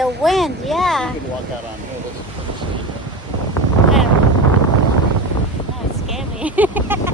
the wind, yeah. You can walk out on here. This is pretty steep. Yeah. Oh, it scared me.